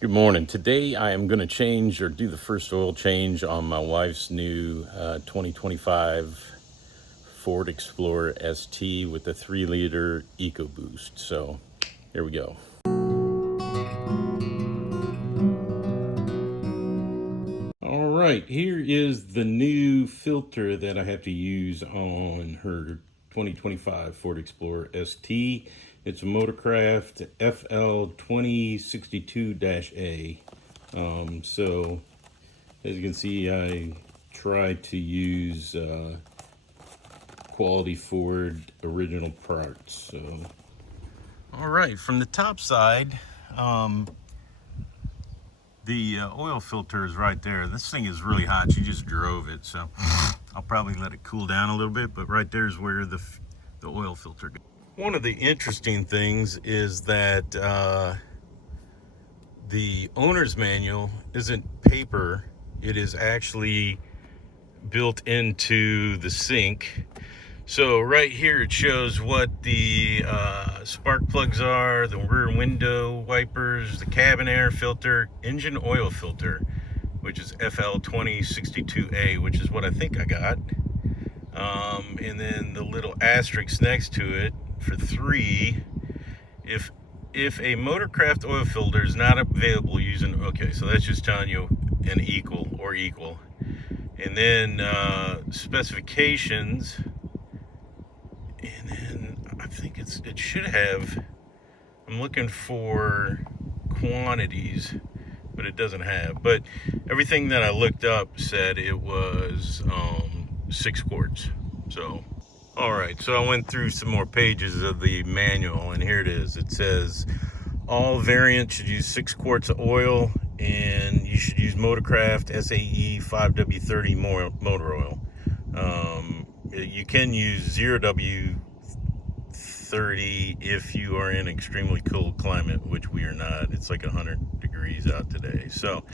Good morning. Today I am going to change or do the first oil change on my wife's new 2025 Ford Explorer ST with the 3-liter EcoBoost. So here we go. All right, here is the new filter that I have to use on her 2025 Ford Explorer ST. It's a Motorcraft FL2062-A. So as you can see, I try to use quality Ford original parts. So, all right, from the top side, the oil filter is right there. This thing is really hot. She just drove it, so I'll probably let it cool down a little bit. But right there is where the oil filter goes. One of the interesting things is that the owner's manual isn't paper. It is actually built into the sink. So right here it shows what the spark plugs are, the rear window wipers, the cabin air filter, engine oil filter, which is FL2062A, which is what I think I got. And then the little asterisk next to it for 3, if a Motorcraft oil filter is not available using, okay, so that's just telling you an equal. And then specifications, and then I think it should have, I'm looking for quantities, but it doesn't have. But everything that I looked up said it was 6 quarts. So, all right, so I went through some more pages of the manual, and here it is. It says all variants should use 6 quarts of oil, and you should use Motorcraft SAE 5W30 motor oil. You can use 0W30 if you are in extremely cold climate, which we are not. It's like 100 degrees out today. So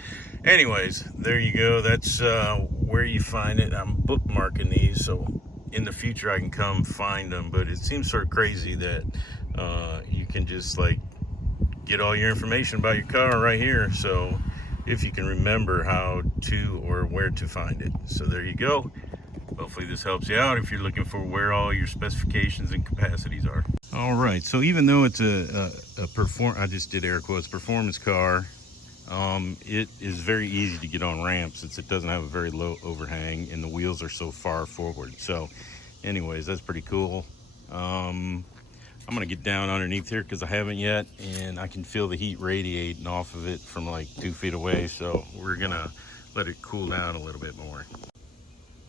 anyways, there you go. That's where you find it. I'm bookmarking these, so in the future I can come find them. But it seems sort of crazy that you can just like get all your information about your car right here. So if you can remember how to or where to find it. So there you go. Hopefully this helps you out if you're looking for where all your specifications and capacities are. All right, so even though it's a I just did air quotes, performance car, it is very easy to get on ramps since it doesn't have a very low overhang and the wheels are so far forward. So anyways, that's pretty cool. I'm gonna get down underneath here because I haven't yet, and I can feel the heat radiating off of it from like 2 feet away. So we're gonna let it cool down a little bit more.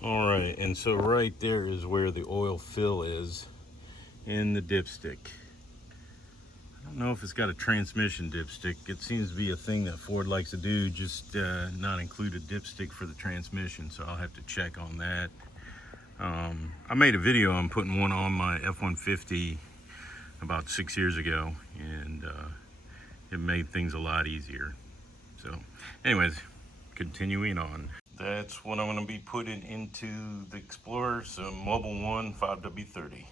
All right, and so right there is where the oil fill is in the dipstick. I don't know if it's got a transmission dipstick. It seems to be a thing that Ford likes to do, just not include a dipstick for the transmission, so I'll have to check on that. I made a video on putting one on my F-150 about 6 years ago, and it made things a lot easier. So anyways, continuing on. That's what I'm going to be putting into the Explorer, so Mobile 1 5W30.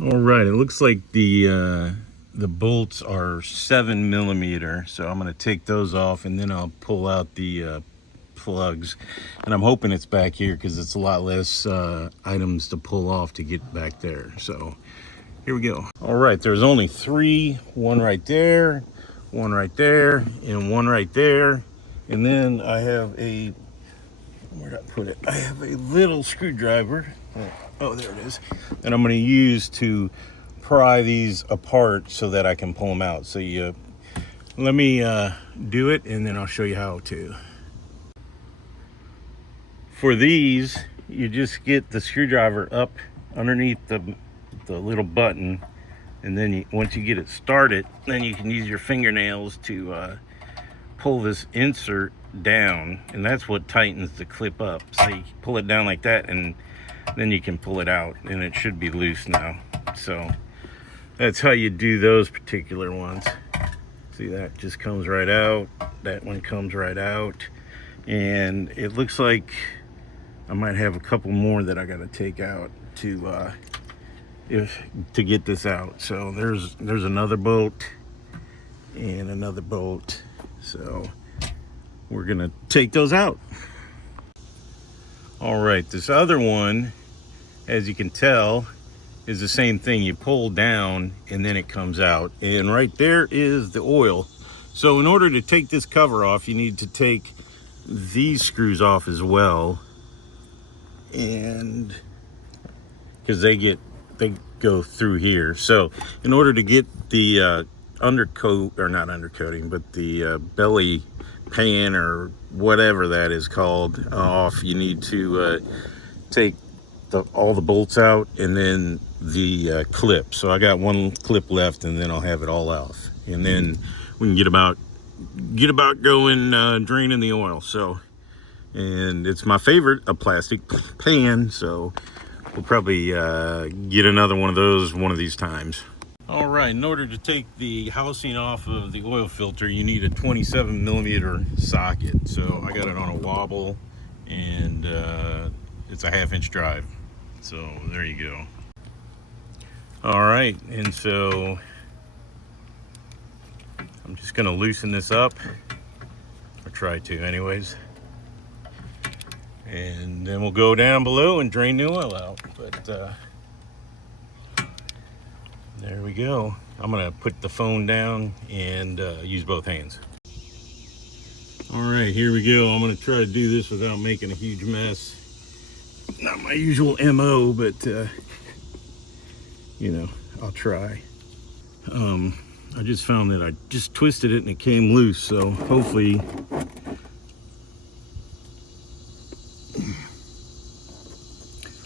All right, it looks like the bolts are 7mm, so I'm going to take those off and then I'll pull out the plugs. And I'm hoping it's back here because it's a lot less items to pull off to get back there. So here we go. All right, there's only 3, one right there, one right there, and one right there. And then I have where'd I put it? I have a little screwdriver. Oh, there it is. And I'm going to use to pry these apart so that I can pull them out. So let me do it, and then I'll show you how to. For these, you just get the screwdriver up underneath the little button, and then once you get it started, then you can use your fingernails to pull this insert down, and that's what tightens the clip up. So you pull it down like that, and then you can pull it out, and it should be loose now. So that's how you do those particular ones. See, that just comes right out, that one comes right out, and it looks like I might have a couple more that I got to take out to get this out. So there's another bolt, and another bolt. So we're gonna take those out. All right, this other one, as you can tell, is the same thing. You pull down and then it comes out, and right there is the oil. So in order to take this cover off, you need to take these screws off as well, and because they go through here. So in order to get the undercoat, or not undercoating, but the belly pan or whatever that is called off, you need to take all the bolts out and then the clip. So I got one clip left, and then I'll have it all off, and then we can get about going draining the oil. So, and it's my favorite, a plastic pan, so we'll probably get another one of those one of these times. All right, in order to take the housing off of the oil filter, you need a 27 millimeter socket. So I got it on a wobble, and it's a 1/2 inch drive. So there you go. All right, and so I'm just gonna loosen this up, or try to anyways, and then we'll go down below and drain the oil out. But there we go. I'm gonna put the phone down and use both hands. All right, here we go. I'm gonna try to do this without making a huge mess. Not my usual MO, but you know, I'll try. I just found that I just twisted it and it came loose, so hopefully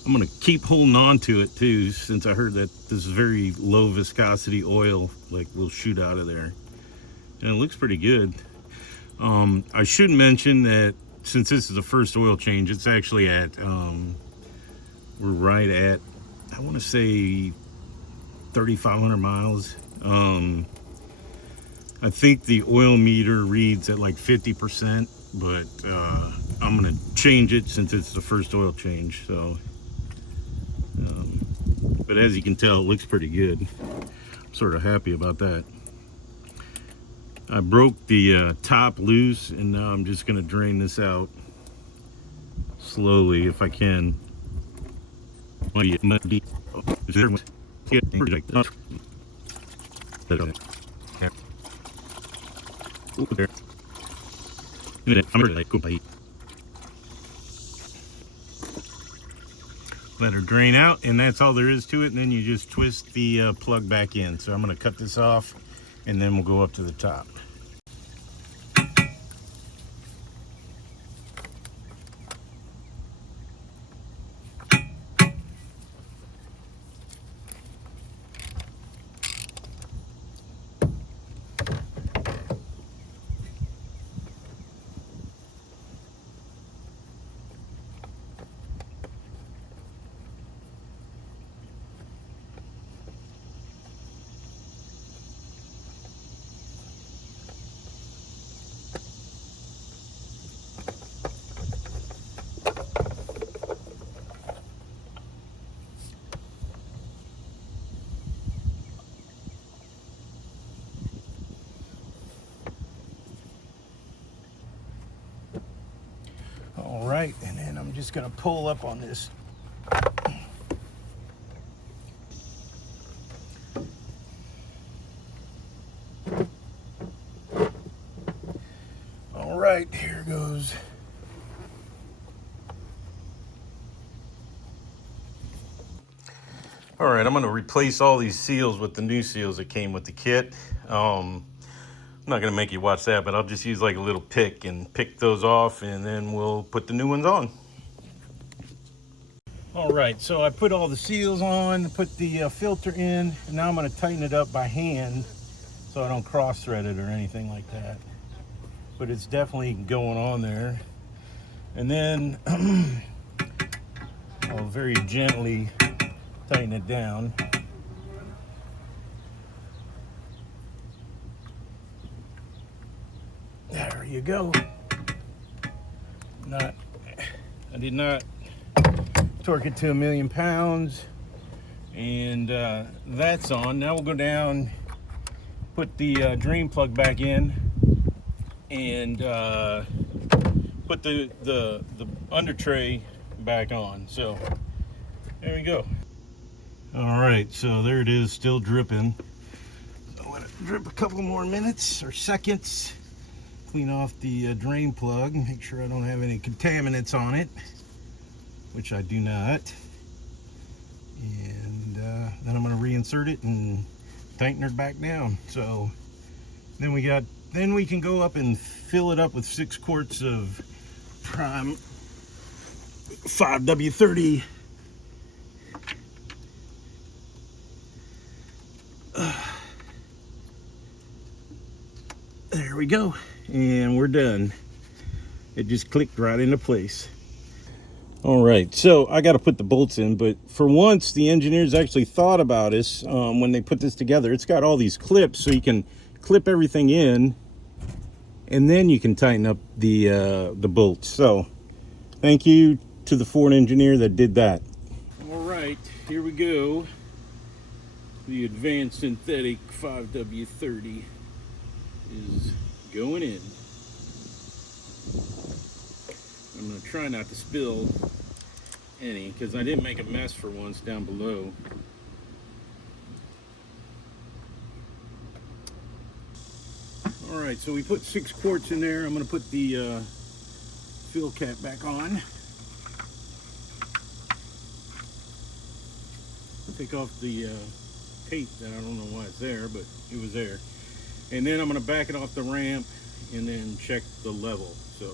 I'm gonna keep holding on to it too, since I heard that this very low viscosity oil like will shoot out of there, and it looks pretty good. I should mention that since this is the first oil change, it's actually at we're right at, I want to say 3,500 miles. I think the oil meter reads at like 50%, but I'm gonna change it since it's the first oil change. So but as you can tell, it looks pretty good. I'm sort of happy about that. I broke the top loose, and now I'm just gonna drain this out slowly if I can. Let her drain out, and that's all there is to it. And then you just twist the plug back in. So I'm going to cut this off, and then we'll go up to the top. All right, and then I'm just gonna pull up on this. All right, here goes. All right, I'm gonna replace all these seals with the new seals that came with the kit. I'm not gonna make you watch that, but I'll just use like a little pick and pick those off, and then we'll put the new ones on. All right, so I put all the seals on, put the filter in, and now I'm gonna tighten it up by hand so I don't cross thread it or anything like that. But it's definitely going on there. And then I'll very gently tighten it down. There you go. I did not torque it to 1,000,000 pounds, and that's on. Now we'll go down put the drain plug back in and put the under tray back on. So there we go. All right, so there it is, still dripping. So let it drip a couple more minutes or seconds. Clean off the drain plug, make sure I don't have any contaminants on it, which I do not. And then I'm going to reinsert it and tighten it back down. So then we can go up and fill it up with 6 quarts of prime 5W30. There we go, and we're done. It just clicked right into place. All right, so I got to put the bolts in, but for once the engineers actually thought about us when they put this together. It's got all these clips, so you can clip everything in, and then you can tighten up the bolts. So thank you to the Ford engineer that did that. All right, here we go. The advanced synthetic 5W30 is going in. I'm going to try not to spill any because I didn't make a mess for once down below. All right, so we put 6 quarts in there. I'm going to put the fill cap back on. Take off the tape that I don't know why it's there, but it was there. And then I'm going to back it off the ramp and then check the level. So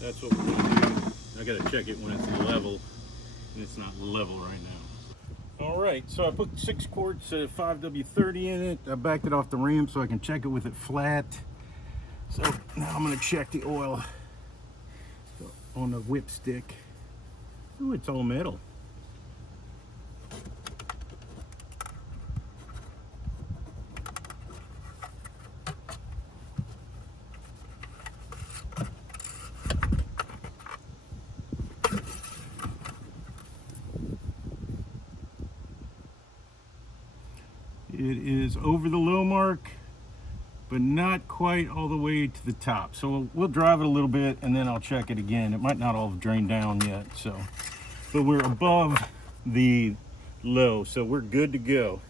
that's what we're going to do. I got to check it when it's level, and it's not level right now. All right, so I put 6 quarts of 5W30 in it. I backed it off the ramp so I can check it with it flat. So now I'm going to check the oil on the whip stick. Ooh, it's all metal. It is over the low mark, but not quite all the way to the top. So we'll drive it a little bit and then I'll check it again. It might not all have drained down yet, so. But we're above the low, so we're good to go.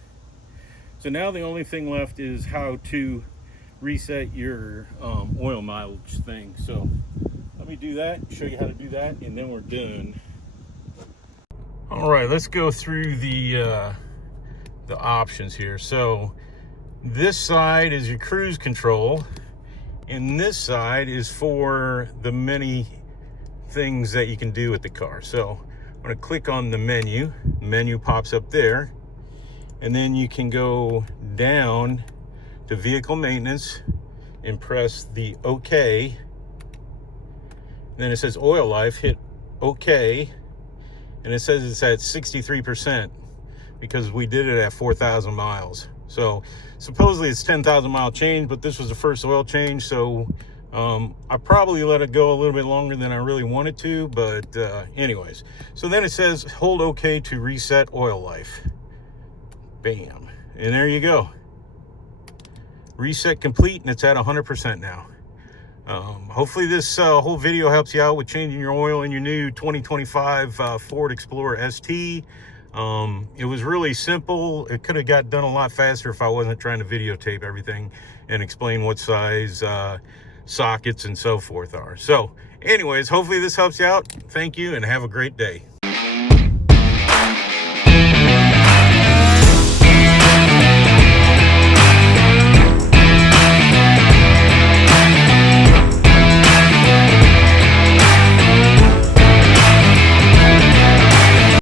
So now the only thing left is how to reset your oil mileage thing. So let me do that, show you how to do that, and then we're done. All right, let's go through the options here. So this side is your cruise control, and this side is for the many things that you can do with the car. So I'm going to click on the menu. The menu pops up there, and then you can go down to vehicle maintenance and press the OK. Then it says oil life, hit OK, and it says it's at 63%. because we did it at 4,000 miles. So supposedly it's 10,000 mile change, but this was the first oil change. So I probably let it go a little bit longer than I really wanted to, but anyways. So then it says hold OK to reset oil life. Bam. And there you go. Reset complete, and it's at 100% now. Hopefully this whole video helps you out with changing your oil in your new 2025 Ford Explorer ST. It was really simple. It could have got done a lot faster if I wasn't trying to videotape everything and explain what size sockets and so forth are. So anyways, hopefully this helps you out. Thank you and have a great day.